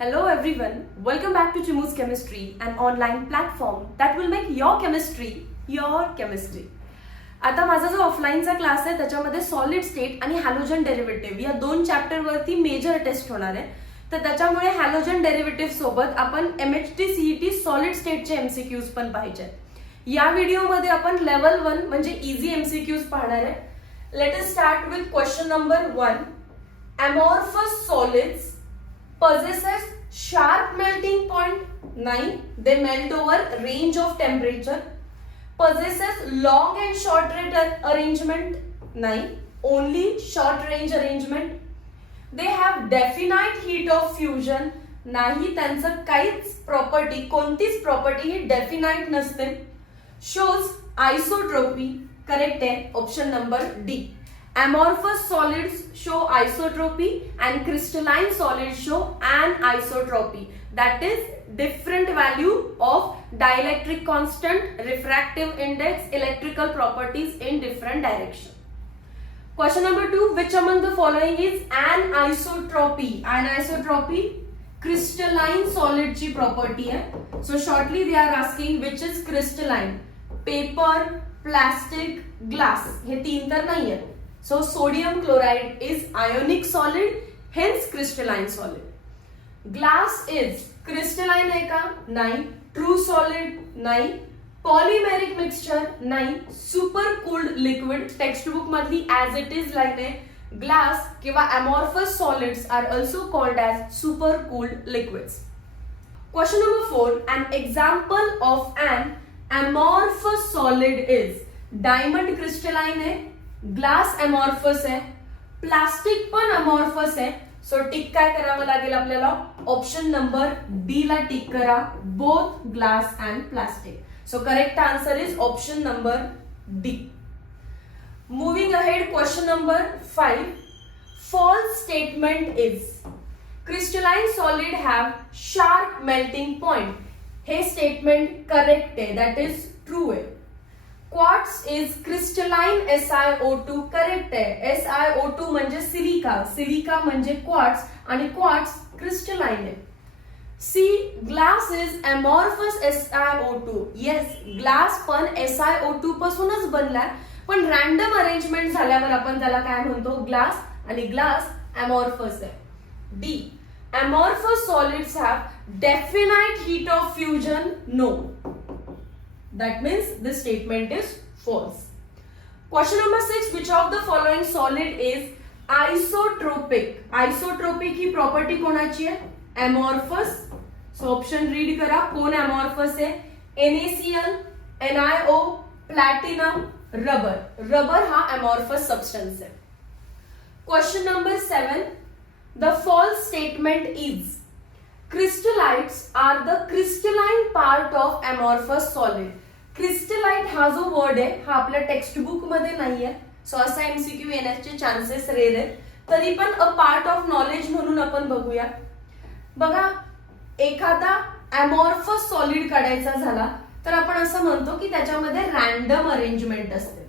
Hello everyone, welcome back to Chimu's Chemistry, an online platform that will make your chemistry your chemistry. आता माझा जो ऑफलाईनचा class आहे त्याच्यामध्ये solid state आणि halogen derivative या दोन चॅप्टर वरती मेजर टेस्ट होणार आहे. तर त्याच्यामुळे हॅलोजन डेरिव्हेटिव्ह सोबत आपण MHT CET सॉलिड स्टेटचे एमसीक्यूज पण पाहिजे. या व्हिडिओमध्ये आपण लेवल 1 म्हणजे इझी एमसीक्यूज पाहणार आहे. Let us start with question number 1. Amorphous solids possesses sharp melting point 9, they melt over range of temperature, possesses long and short range arrangement 9, only short range arrangement, they have definite heat of fusion नाही त्यांचं काहीच property कोणतीच property ही definite नसते, shows isotropy correct आहे option number D. Amorphous solids show isotropy and crystalline solids show anisotropy. That is different value of dielectric constant, refractive index, electrical properties in different direction. Question number 2. Which among the following is anisotropy? Anisotropy crystalline solid ची property है. So shortly they are asking which is crystalline. Paper, plastic, glass. हे तीन तर नहीं है. So sodium chloride is ionic solid, hence crystalline solid. Glass is crystalline है का? नहीं. True solid? नहीं. Polymeric mixture? नहीं. Super cooled liquid textbook मधली as it is line है. Glass किंवा amorphous solids are also called as super cooled liquids. Question number 4. An example of an amorphous solid is diamond crystalline है, glass amorphous है, plastic पण amorphous है. So tick काय करावं लागेल आपल्याला? ऑप्शन नंबर डी ला टिक करा, both glass and plastic. So correct answer is option number D. Moving ahead question number 5. False statement is crystalline solid have sharp melting point. हे statement correct आहे, that is true आहे. Quartz is crystalline SiO2 correct आहे. SiO2 म्हणजे silica, silica म्हणजे quartz आणि quartz crystalline आहे. C glass is amorphous SiO2. Yes, glass पण SiO2 पासूनच बनलाय, पण रॅन्डम अरेंजमेंट झाल्यावर आपण त्याला काय म्हणतो? ग्लास, आणि ग्लास अमॉर्फस आहे. D amorphous solids have definite heat of fusion. No, that means this statement is false. Question number 6. Which of the following solid is isotropic? Isotropic he property कोणाची आहे? amorphous. So option read करा, कोण amorphous आहे? NaCl, NiO, platinum, rubber. rubber हा amorphous substance आहे. Question number 7. The false statement is crystallites are the crystalline part of amorphous solid. Crystallite हा जो word आहे हा आपल्या टेक्स्टबुक मध्ये नाहीये, सो असा एमसीक्यू येण्याचे चान्सेस रेअर आहेत. तरी पण अ पार्ट ऑफ नॉलेज म्हणून आपण बघूया. बघा, एखादा अमॉर्फस सॉलिड काढायचा झाला तर आपण असं म्हणतो की त्याच्यामध्ये रॅन्डम अरेंजमेंट असते,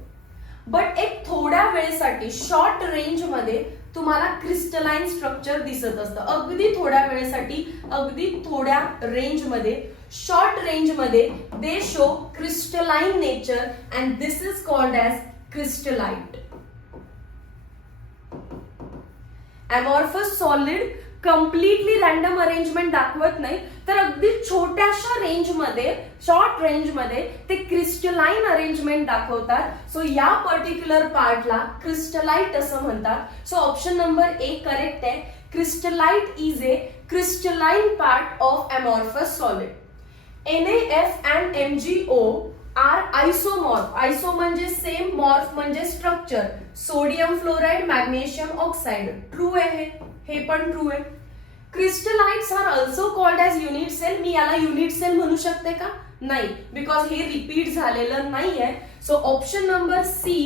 बट एक थोड्या वेळेसाठी शॉर्ट रेंज मध्ये तुम्हाला क्रिस्टलाइन स्ट्रक्चर दिसत असतं. अगदी थोड्या वेळेसाठी, अगदी थोड्या रेंज मध्ये, शॉर्ट रेंज मध्ये दे show crystalline nature and this is called as crystallite. Amorphous solid completely random arrangement दाखवत नाही, तर अगदी छोट्याशा रेंज मध्ये, शॉर्ट रेंज मध्ये ते क्रिस्टलाइन अरेंजमेंट दाखवतात. सो या पर्टिक्युलर पार्टला क्रिस्टलाइट असं म्हणतात. So option number A correct आहे. Crystallite is a crystalline part of amorphous solid. NaF and MgO are isomorph. Iso म्हणजे सेम, मॉर्फ म्हणजे structure. Sodium fluoride, magnesium oxide. True आहे हे पण ट्रू आहे. Crystallites are also called as unit cell. मी याला unit sale म्हणू शकते का? नाही, बिकॉज हे रिपीट झालेलं नाहीये. So option number C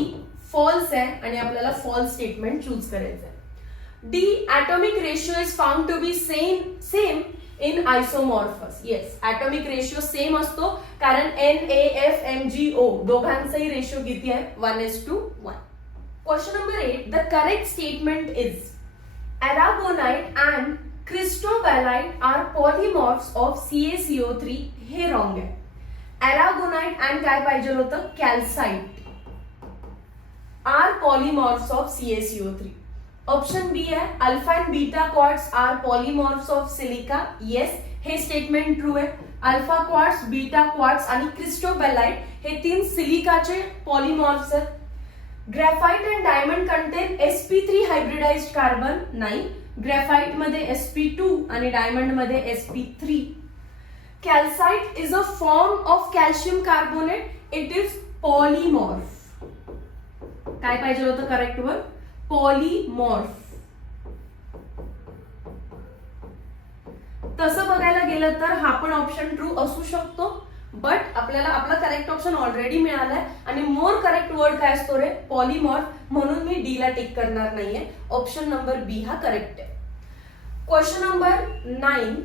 false आहे आणि आपल्याला फॉल्स स्टेटमेंट चूज करायचं आहे. D atomic ratio is found to be same in isomorphous. Yes, atomic ratio same असतो कारण NaF MgO दोघांचाही रेशियो किती आहे? 1:1. Question number 8. The correct statement is Aragonite and cristobalite are polymorphs of CaCO3 हे wrong आहे. Aragonite and काय पाहिजे होतं, calcite are polymorphs of CaCO3. Option B आहे alpha and beta quartz are polymorphs of silica. Yes, हे statement true आहे. Alpha quartz, beta quartz आणि cristobalite हे 3 सिलिकाचे पॉलिमॉर्फ्स आहेत. Graphite and diamond contain sp3 hybridized carbon. नाही, graphite मध्ये sp2 आणि डायमंड मध्ये sp3. Calcite is a form of calcium carbonate. It is polymorph. काय पाहिजे होतं करेक्ट वर, पॉलिमॉर्फ. तसं बघायला गेलं तर हा पण ऑप्शन ट्रू असू शकतो, बट आपल्याला आपला करेक्ट ऑप्शन ऑलरेडी मिळालाय आणि मोर करेक्ट वर्ड काय असतो रे, पॉलिमॉर्फ. म्हणून मी डी ला टिक करणार नाहीये. ऑप्शन नंबर बी हा करेक्ट आहे. Question number 9.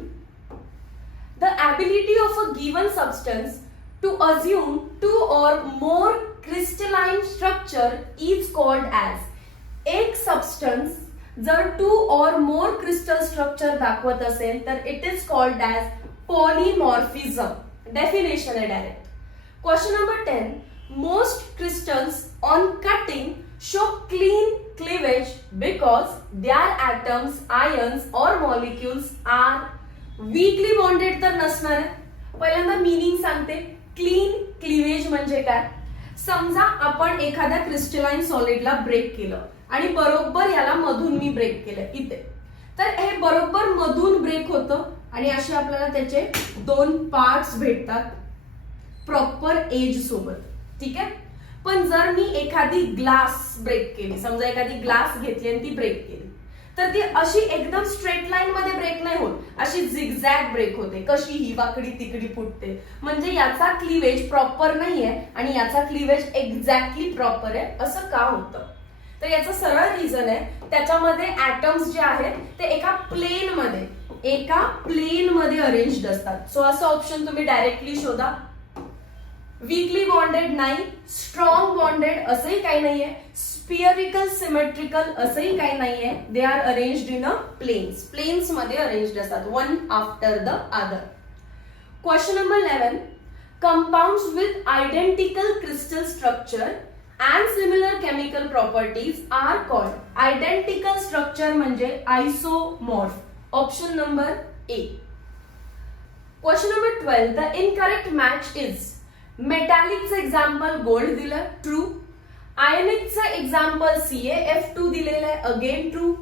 The ability of a given substance to assume 2 or more crystalline structure is called as. एक सबस्टन्स जर 2 or more crystal structure दाखवत असेल तर it is called as polymorphism. Definition आहे direct. Question number 10. Most crystals on cutting show clean cleavage because their atoms, ions or molecules are weakly bonded. तर नसणार आहे. पहिल्यांदा मीनिंग सांगते. क्लीन क्लीवेज म्हणजे काय, समजा आपण एखाद्या क्रिस्टलाइन सॉलिडला ब्रेक केलं आणि बरोबर याला मधून मी ब्रेक केलं इथे, तर हे बरोबर मधून ब्रेक होतं आणि असे आपल्याला त्याचे 2 पार्ट्स भेटतात प्रॉपर एज सोबत. ठीक आहे. पण जर मी एखादी ग्लास ब्रेक केली, समजा एखादी ग्लास घेतली आणि ती ब्रेक केली, तर ती अशी एकदम स्ट्रेट लाईन मध्ये ब्रेक नाही होत, अशी झिगझॅग ब्रेक होते. कशी, ही वाकडी तिकडी फुटते. म्हणजे याचा क्लीवेज प्रॉपर नाहीये आणि याचा क्लीवेज एक्झॅक्टली प्रॉपर आहे. असं का होतं, तर याचं सरळ रिझन आहे, त्याच्यामध्ये ऍटम्स जे आहेत ते एका प्लेन मध्ये अरेंज्ड असतात. सो असं ऑप्शन तुम्ही डायरेक्टली शोधा. वीकली बॉन्डेड नाही, स्ट्रॉंग बॉन्डेड असंही काही नाहीये, स्पिअरिकल सिमेट्रिकल असंही काही नाहीये. They are arranged in a planes मध्ये अरेंज्ड असतात, one after the other. Question number 11. Compounds with identical crystal structure and similar chemical properties are called. Identical structure म्हणजे isomorph. Option number A. Question number 12. The incorrect match is. मेटॅलिकचं example gold दिलं, true. आयनिकचं example CaF2 दिलेलं आहे, again true.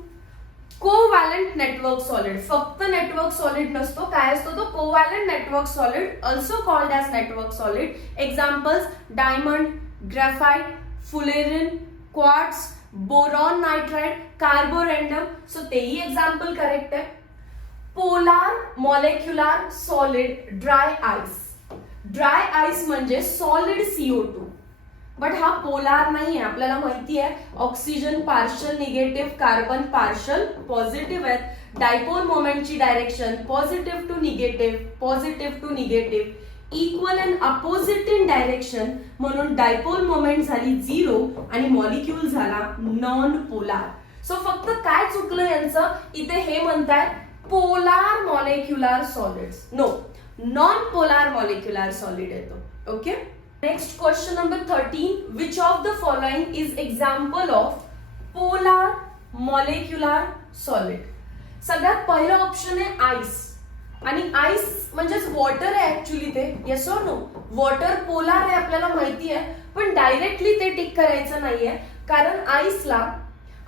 Covalent network solid, फक्त network solid नसतो, काय असतो तो, covalent network solid, also called as network solid. Examples diamond, graphite, fullerene, quartz, boron nitride, carborundum. So तेही एक्झाम्पल करेक्ट आहे. Polar molecular solid dry ice. Dry ice म्हणजे solid CO2, but हा polar नाही आहे. आपल्याला माहिती आहे oxygen partial negative, carbon partial positive आहेत. डायपोल मोमेंटची direction positive to negative, positive to negative, equal and opposite in direction. म्हणून डायपोल मोमेंट झाली 0 आणि मॉलिक्यूल झाला नॉन पोलार. सो फक्त काय चुकलं यांचं, इथे हे म्हणताय polar molecular solids. No, non polar molecular solid येतो. Okay. Next question number 13. Which of the following is example of polar molecular solid. सगळ्यात पहिलं ऑप्शन आहे आईस. आणि आईस म्हणजेच वॉटर आहे ऍक्च्युली ते. Yes or no, water polar आहे आपल्याला माहिती आहे, पण डायरेक्टली ते टिक करायचं नाहीये, कारण आईसला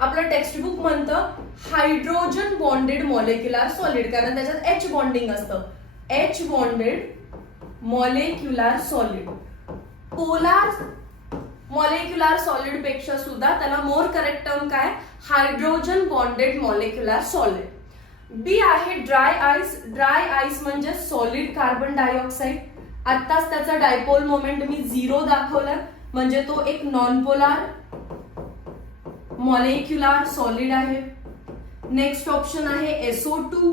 आपलं टेक्स्ट बुक म्हणतं हायड्रोजन बॉन्डेड मॉलिक्युलर सॉलिड, कारण त्याच्यात H बॉन्डिंग असतं. H bonded molecular solid. Polar molecular solid पेक्षा सुद्धा त्याला मोर करेक्ट टर्म काय, हायड्रोजन बॉन्डेड मॉलिक्युलर सॉलिड. बी आहे ड्राय आइस. ड्राय आइस म्हणजे सॉलिड कार्बन डायऑक्साइड. आत्ताच त्याचा डायपोल मोमेंट मी 0 दाखवलं, म्हणजे तो एक नॉन पोलार मॉलिक्युलर सॉलिड आहे. नेक्स्ट ऑप्शन आहे SO2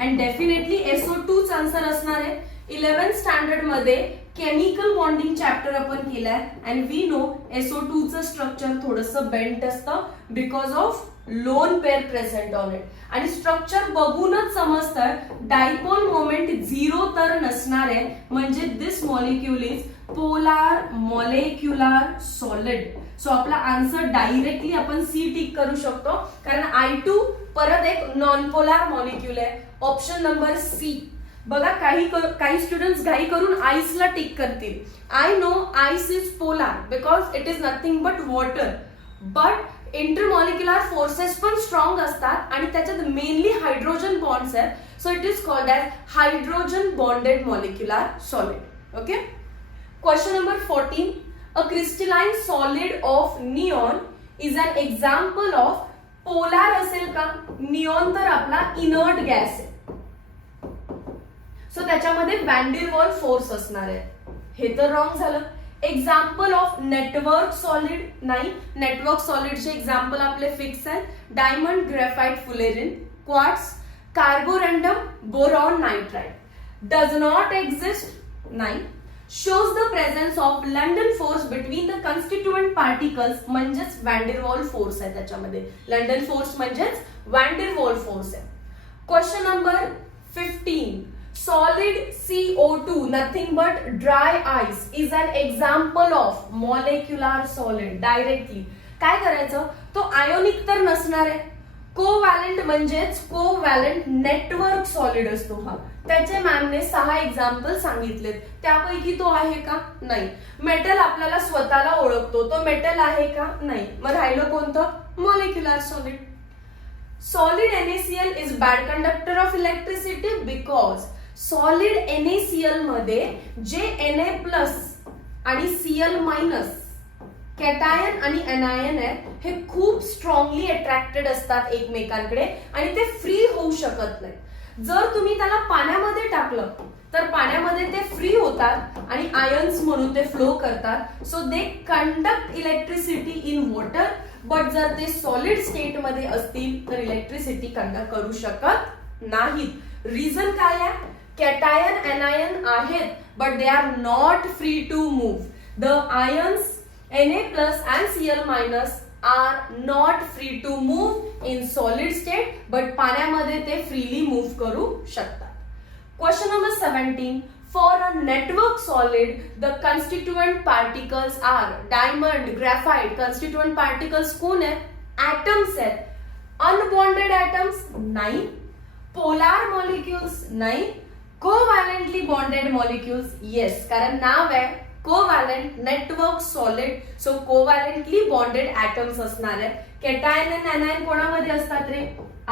अँड डेफिनेटली SO2च आन्सर असणार आहे. 11th स्टँडर्ड मध्ये केमिकल बॉन्डिंग चॅप्टर आपण केलाय अँड वी नो SO2चं स्ट्रक्चर थोडंसं बेंट असतं because of lone pair present on it. आणि स्ट्रक्चर बघूनच समजतं डायपोल मोमेंट 0 तर नसणार आहे, म्हणजे this molecule is polar molecular solid. So आपला आन्सर डायरेक्टली आपण सी टिक करू शकतो, कारण I2 परत एक नॉन पोलार मॉलिक्यूल आहे. Option number C. बघा काही स्टुडंट्स घाई करून आईसला टिक करतील. I know ice is polar because it is nothing but water, but intermolecular forces पण स्ट्रॉंग असतात आणि त्याच्यात मेनली हायड्रोजन बॉन्ड्स आहेत. So it is called as hydrogen bonded molecular solid. Okay. Question number 14. A crystalline solid of neon is an example of polar असेल का? Neon तर आपला inert gas आहे, सो त्याच्यामध्ये वॅन डेर वॉल फोर्स असणार आहे. हे तर रॉंग झालं. एक्झाम्पल ऑफ नेटवर्क सॉलिड नाही. नेटवर्क सॉलिडचे एक्झाम्पल आपले फिक्स आहेत. Diamond, graphite, fullerene, quartz, Carborundum, boron, nitrite. Does not exist नाही. shows the presence of London force between the constituent particles म्हणजेच वॅन डेर वॉल फोर्स आहे त्याच्यामध्ये. London force म्हणजेच van der wall force आहे. Question number 15. Solid CO2 nothing but dry ice is an example of molecular solid. Directly काय करायचं, तो ionic तर नसणार आहे. कोव्हॅलेंट म्हणजेच कोव्हॅलेंट नेटवर्क सॉलिड असतो हा. त्याचे मॅमने 6 एक्झाम्पल सांगितलेत, त्यापैकी तो आहे का? नाही. मेटल आपल्याला स्वतःला ओळखतो, तो मेटल आहे का? नाही. मग राहिलं कोणतं? Molecular solid. Solid NaCl is bad conductor of electricity because solid NaCl मध्ये जे Na+ आणि Cl- कॅटायन आणि एनायन आहे हे खूप स्ट्रॉंगली अट्रॅक्टेड असतात एकमेकांकडे आणि ते फ्री होऊ शकत नाही. जर तुम्ही त्याला पाण्यामध्ये टाकलं तर पाण्यामध्ये ते फ्री होतात आणि आयन्स म्हणून ते फ्लो करतात. So they conduct electricity in water, but जर ते सॉलिड स्टेट मध्ये असतील तर इलेक्ट्रिसिटी कंडक्ट करू शकत नाहीत. रिझन काय आहे? कॅटायन एनायन आहेत but they are not free to move. The ions Na+ and Cl- are not free to move in solid state, but पाण्यामध्ये ते freely move करू शकतात. Question number 17. For a network solid, the constituent particles are diamond, graphite. Constituent particles कोण आहेत? Atoms आहेत. Unbonded atoms नाही. Polar molecules नाही. Covalently bonded molecules yes, कारण नाव आहे covalent network solid. So covalently bonded atoms असणार आहे. कॅटायन आणि एनायन कोणामध्ये असतात रे?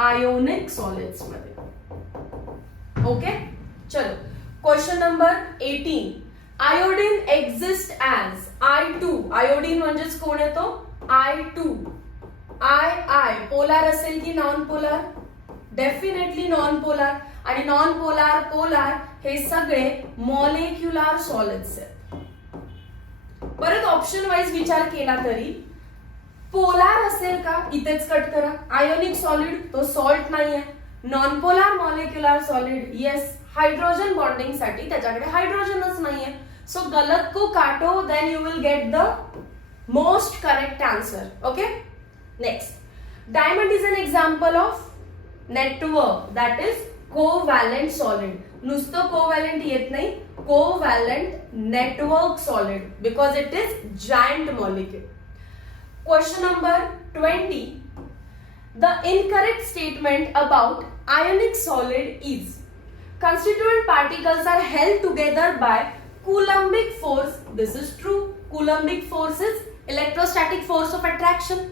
आयोनिक सॉलिड्स मध्ये. ओके. चलो question number 18. Iodine exist as I2. Iodine म्हणजेच कोण येतो? I2. I पोलार असेल की non polar? Definitely non polar. आणि नॉन पोलार पोलार हे सगळे मॉलिक्युलर सॉलिड्स आहेत. परत ऑप्शन वाईज विचार केला तरी पोलार असेल का? इथेच कट करा. आयोनिक सॉलिड तो सॉल्ट नाहीये. Non polar molecular solid yes. Hydrogen bonding साठी त्याच्याकडे हायड्रोजनच नाहीये. सो गलत को काटो, then you will get the most correct answer. Okay. Next. Diamond is an example of network that is covalent solid. नुसतं कोव्हॅलेंट येत नाही, covalent network solid because it is giant molecule. Question number 20. The incorrect statement about ionic solid is constituent particles are held together by Coulombic force. This is true. Coulombic force is electrostatic force of attraction.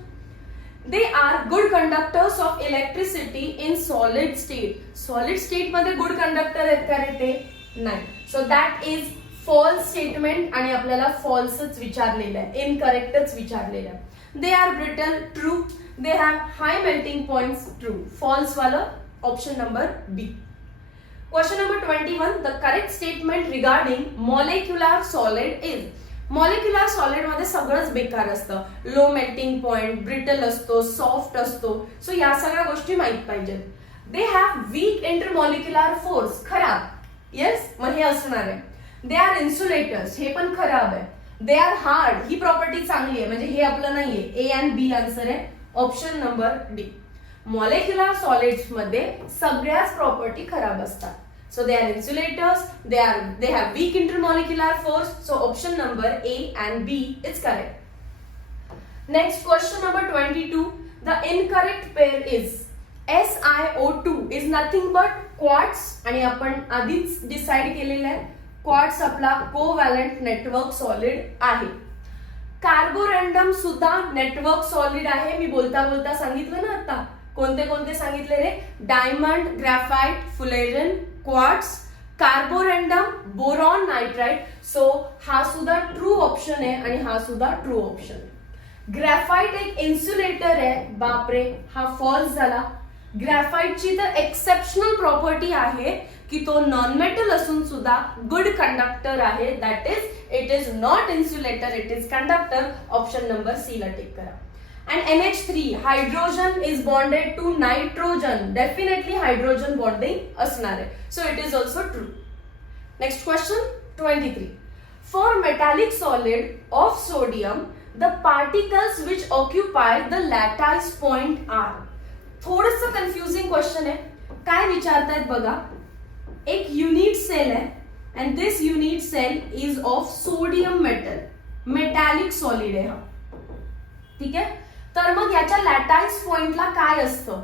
They are good conductors of electricity in solid state. Solid state मध्ये good conductor आहेत का रे ते? नाही. So that is false statement आणि आपल्याला falseच विचारलेलं आहे, incorrectच विचारलेलं आहे. They are brittle, true. They have high melting points, true. False वाला option number B. Question number 21. The correct statement regarding molecular solid is molecular solid मध्ये सगळंच बेकार असतं. लो मेल्टिंग पॉइंट, ब्रिटल असतो, सॉफ्ट असतो. सो या सगळ्या गोष्टी माहित पाहिजेत. They have weak intermolecular force. खराब. येस. मग हे असणार आहे. They are insulators. हे पण खराब आहे. They are hard. ही प्रॉपर्टी चांगली आहे, म्हणजे हे आपलं नाहीये. A and B आन्सर आहे. Option number D. Molecular solids मध्ये सगळ्याच प्रॉपर्टी खराब असतात. So they are insulators, they have weak intermolecular force. So option number A and B is correct. Next question number 22. The incorrect pair is SiO2 is nothing but quartz आणि आपण आधीच decide केलेलं आहे quartz आपला covalent network solid आहे. कार्बोरॅन्डम सुद्धा network solid आहे. मी बोलता बोलता सांगितलं ना आता कोणते कोणते सांगितले रे. Diamond, graphite, fullerene, quartz, carborundum, boron, nitrite. So हा सुद्धा ट्रू ऑप्शन आहे आणि हा सुद्धा ट्रू ऑप्शन आहे. ग्रॅफाइट एक इन्सुलेटर आहे. बापरे, हा फॉल्स झाला. ग्रॅफाइटची तर एक्सेप्शनल प्रॉपर्टी आहे की तो नॉन मेटल असून सुद्धा गुड कंडक्टर आहे. That is it is not insulator, it is conductor. Option number C ला टिक करा. And NH3 hydrogen is bonded to nitrogen. Definitely hydrogen bonding असणार आहे. So it is also true. Next question 23. For metallic solid of sodium, the particles which occupy the lattice point are. थोडंसं confusing question आहे. काय विचारतायत बघा. एक unit cell आहे and this unit cell is of sodium metal. Metallic solid आहे हा. ठीक आहे. तर मग याच्या लॅटाइस पॉइंटला काय असतं.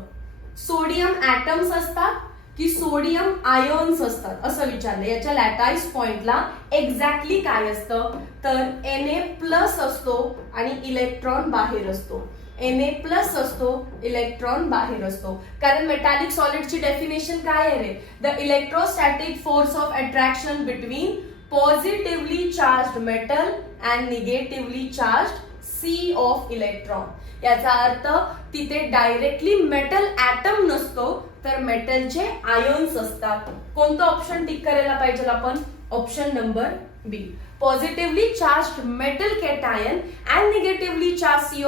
सोडियम ऍटम्स असतात की सोडियम आयन्स असतात असं विचारलं. याच्या लॅटाइस पॉइंटला एक्झॅक्टली काय असतं तर Na+ असतो आणि इलेक्ट्रॉन बाहेर असतो. Na+ असतो, इलेक्ट्रॉन बाहेर असतो. कारण मेटॅलिक सॉलिडची डेफिनेशन काय आहे रे. The electrostatic force of attraction between positively charged metal and negatively charged sea of electron. याचा अर्थ तिथे डायरेक्टली मेटल ऍटम नसतो तर मेटलचे आयन्स असतात. कोणतं ऑप्शन टिक करायला पाहिजे आपण. Option number B. Positively charged metal cation and negatively charge sea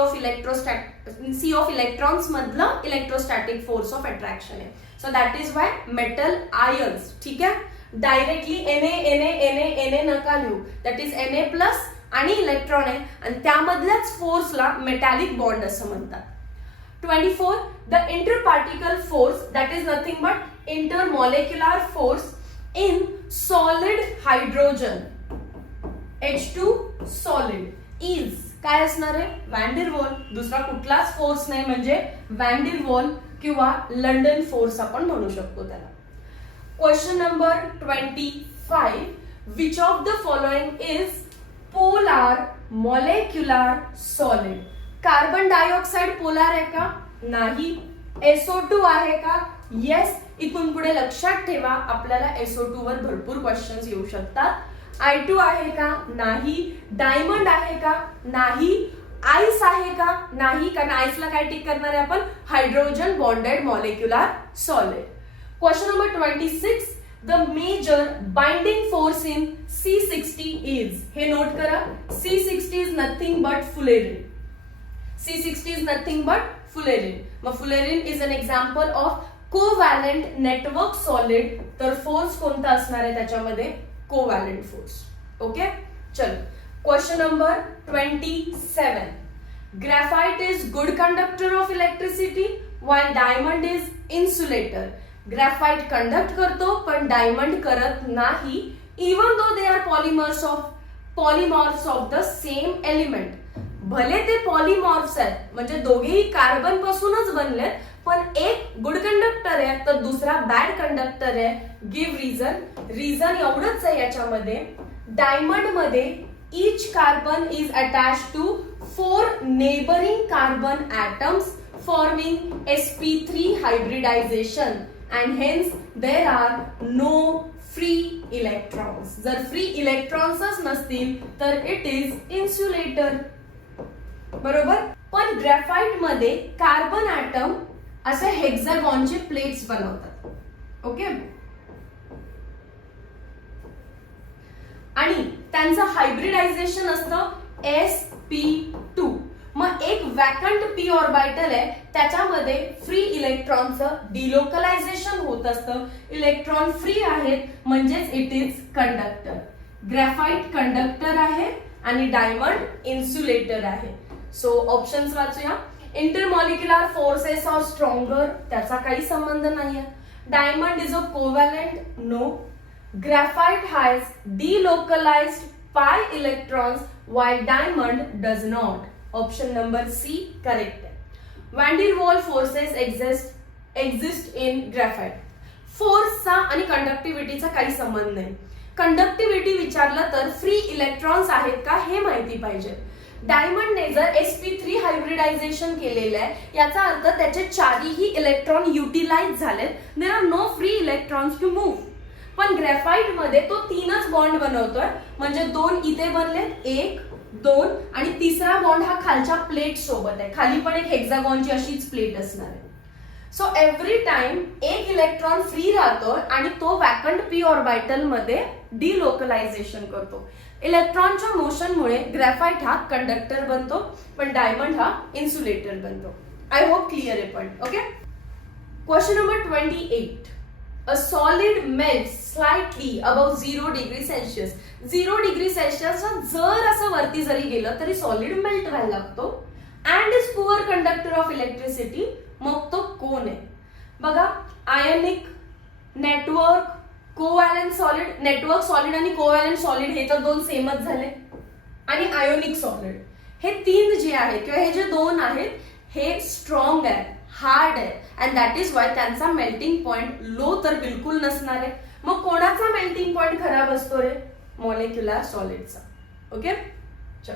of electrons मधलं इलेक्ट्रोस्टॅटिक फोर्स ऑफ अट्रॅक्शन आहे. So that is why metal ions. ठीक आहे. डायरेक्टली Na नका लिहू. दॅट इज Na+ आणि इलेक्ट्रॉन आहे आणि त्यामधल्याच फोर्सला मेटॅलिक बॉन्ड असं म्हणतात. 24. The interparticle force that is nothing but intermolecular force in solid hydrogen H2 solid is काय असणार आहे. Van der wall. दुसरा कुठलाच फोर्स नाही म्हणजे वॅन डेर वॉल किंवा लंडन फोर्स आपण म्हणू शकतो त्याला. Question number 25. Which of the following is polar molecular solid. Carbon dioxide polar आहे का. नाही. SO2 आहे का. येस. इथून पुढे लक्षात ठेवा आपल्याला SO2 वर भरपूर क्वेश्चन्स येऊ शकतात. I2 आहे का. नाही. डायमंड आहे का. नाही. आईस आहे का. नाही. कारण आईसला काय टिक करणार आहे आपण. Hydrogen bonded molecular solid. Question number 26. The major binding force in C60 is. हे नोट करा. C60 is nothing but fullerene. C60 is nothing but fullerene. मग fullerene is an example of covalent network solid. तर force कोणता असणार आहे त्याच्यामध्ये. Covalent force. Okay. चलो. Question number 27. Graphite is good conductor of electricity while diamond is insulator. Graphite conduct करतो पण diamond करत नाही. Even though they are polymorphs of the same element. भले ते पॉलिमॉर्फ्स आहेत म्हणजे दोघेही कार्बन पासूनच बनले पण एक गुड कंडक्टर आहे तर दुसरा बॅड कंडक्टर आहे. Give reason. रिझन एवढंच आहे याच्यामध्ये. डायमंड मध्ये each carbon is attached to 4 neighboring carbon atoms forming sp3 hybridization. And hence there are no free electrons. जर फ्री इलेक्ट्रॉन्सच नसतील तर इट इज इन्सुलेटर. बरोबर. पण ग्रॅफाइट मध्ये कार्बन ऍटम असे हेक्सागॉनचे प्लेट्स बनवतात. ओके. आणि त्यांचं हायब्रिडायझेशन असतं sp2. मग एक वॅकंट p ऑर्बिटल आहे त्याच्यामध्ये फ्री इलेक्ट्रॉनचं डिलोकलायझेशन होत असतं. इलेक्ट्रॉन फ्री आहेत म्हणजेच it is conductor. Graphite conductor आहे आणि डायमंड इन्सुलेटर आहे. सो ऑप्शन्स वाचूया. इंटरमॉलिक्युलर फोर्सेस आर स्ट्रॉंगर, त्याचा काही संबंध नाहीये. Diamond is a covalent, no. Graphite has delocalized pi electrons while diamond does not. Option number C correct. Van der Waals forces exist in graphite. फोर्सचा आणि कंडक्टिव्हिटीचा काही संबंध नाही. Conductivity विचारलं तर फ्री इलेक्ट्रॉन्स आहेत का हे माहिती पाहिजे. डायमंडने जर sp3 हायब्रिडायझेशन केलेलं आहे याचा अर्थ त्याचे चारही इलेक्ट्रॉन युटिलाइज झालेत. There are no free electrons to move. पण ग्रॅफाइट मध्ये तो 3च बॉन्ड बनवतोय, म्हणजे 2 इथे बनलेत, 1 2 आणि तिसरा बॉन्ड हा खालच्या प्लेट सोबत आहे. खाली पण एक हेक्सागॉनची अशीच प्लेट असणार आहे. सो एव्हरी टाइम एक इलेक्ट्रॉन फ्री राहतो आणि तो वॅकंट पी ऑर्बिटल मध्ये डिलोकलायझेशन करतो. इलेक्ट्रॉनच्या मोशनमुळे ग्रॅफाइट हा कंडक्टर बनतो, पण डायमंड हा इन्सुलेटर बनतो. आय होप क्लिअर आहे पण. Okay. Question number 28. A solid melts slightly above 0 degree Celsius. 0 degree Celsius जर असं वरती जरी गेलं तरी सॉलिड मेल्ट व्हायला लागतो. And is poor conductor of electricity. मग तो कोण आहे बघा. Ionic, network, covalent solid. Network solid आणि कोव्हॅलंट सॉलिड हे तर 2 सेमच झाले. आणि आयोनिक सॉलिड हे 3 जे आहेत किंवा हे जे 2 आहेत हे स्ट्रॉंग आहे, हार्ड आहे, अँड दॅट इज वाय त्यांचा मेल्टिंग पॉइंट लो तर बिलकुल नसणार आहे. मग कोणाचा मेल्टिंग पॉइंट खराब असतो रे? मॉलिक्युलर सॉलिडचा. ओके. चल.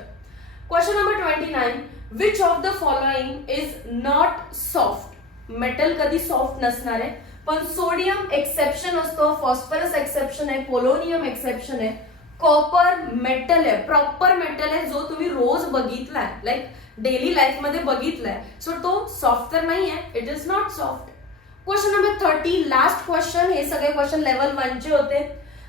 Question number 29. Which of the following is not soft. Metal कधी सॉफ्ट नसणार आहे, पण सोडियम एक्सेप्शन असतो, फॉस्फरस एक्सेप्शन आहे, पोलोनियम एक्सेप्शन आहे, कॉपर मेटल आहे, प्रॉपर मेटल आहे जो तुम्ही रोज बघितलाय, लाईक डेली लाईफ मध्ये बघितलाय. सो तो सॉफ्ट तर नाही आहे. It is not soft. Question number 30. Last question. हे सगळे क्वेश्चन लेवल 1 चे होते.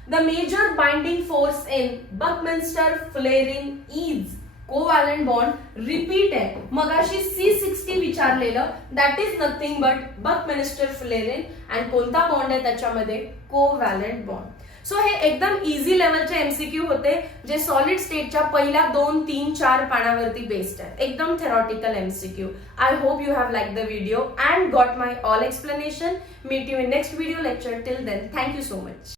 The major binding force in buckminsterfullerene is. Covalent bond repeat आहे. मगाशी C60 विचारलेलं, that is nothing but buckminsterfullerene. And कोणता बॉन्ड आहे त्याच्यामध्ये? Covalent bond. सो हे एकदम इझी लेवलचे एमसीक्यू होते जे सॉलिड स्टेटच्या पहिल्या 2, 3, 4 पानावरती बेस्ड आहे. एकदम theoretical MCQ. I hope you have like the video and got my all explanation. Meet you in next video lecture. Till then, thank you so much.